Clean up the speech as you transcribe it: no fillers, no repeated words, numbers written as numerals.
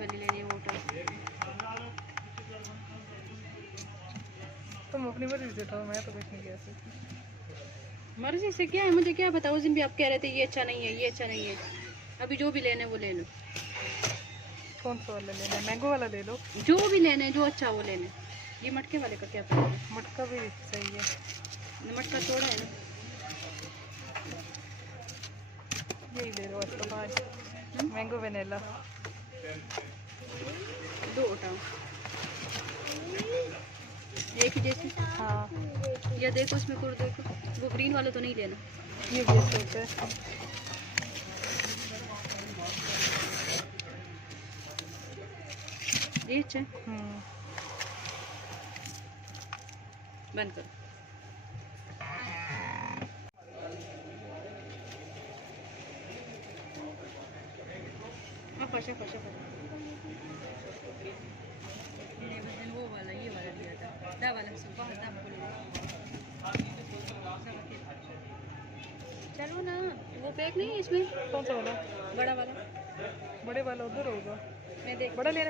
वाली लेनी है, वो उठाओ। तुम अपनी मर्जी से उठाओ, मैं तो कुछ नहीं कह सकती। मर्जी से क्या है, मुझे क्या बताओ। उस दिन भी आप कह रहे थे ये अच्छा नहीं है, ये अच्छा नहीं है। अभी जो भी लेना है वो ले लो। कौन सा वाला लेना है? मैंगो वाला ले लो। जो भी लेना है, जो अच्छा वो लेना है। ये मटके वाले का क्या पड़ेगा? मटका भी सही है। मटका चौड़ा है ना। यही ले लो अच्छा 5 मैंगो वेनिला। दो उठाओ, एक ही जैसे। हाँ या देखो उसमें कुछ देखो, वो ग्रीन वाला तो नहीं लेना। ये जैसे होता है। ये अच्छा है। बंद करो। फंसा फंसा वो वाला, ये वाला लिया था, दा वाला सब बाहर दा बोल। चलो ना, वो पैक नहीं है इसमें। कौन सा वाला? बड़ा वाला। बड़े वाला उधर होगा। मैं देख बड़ा लेना।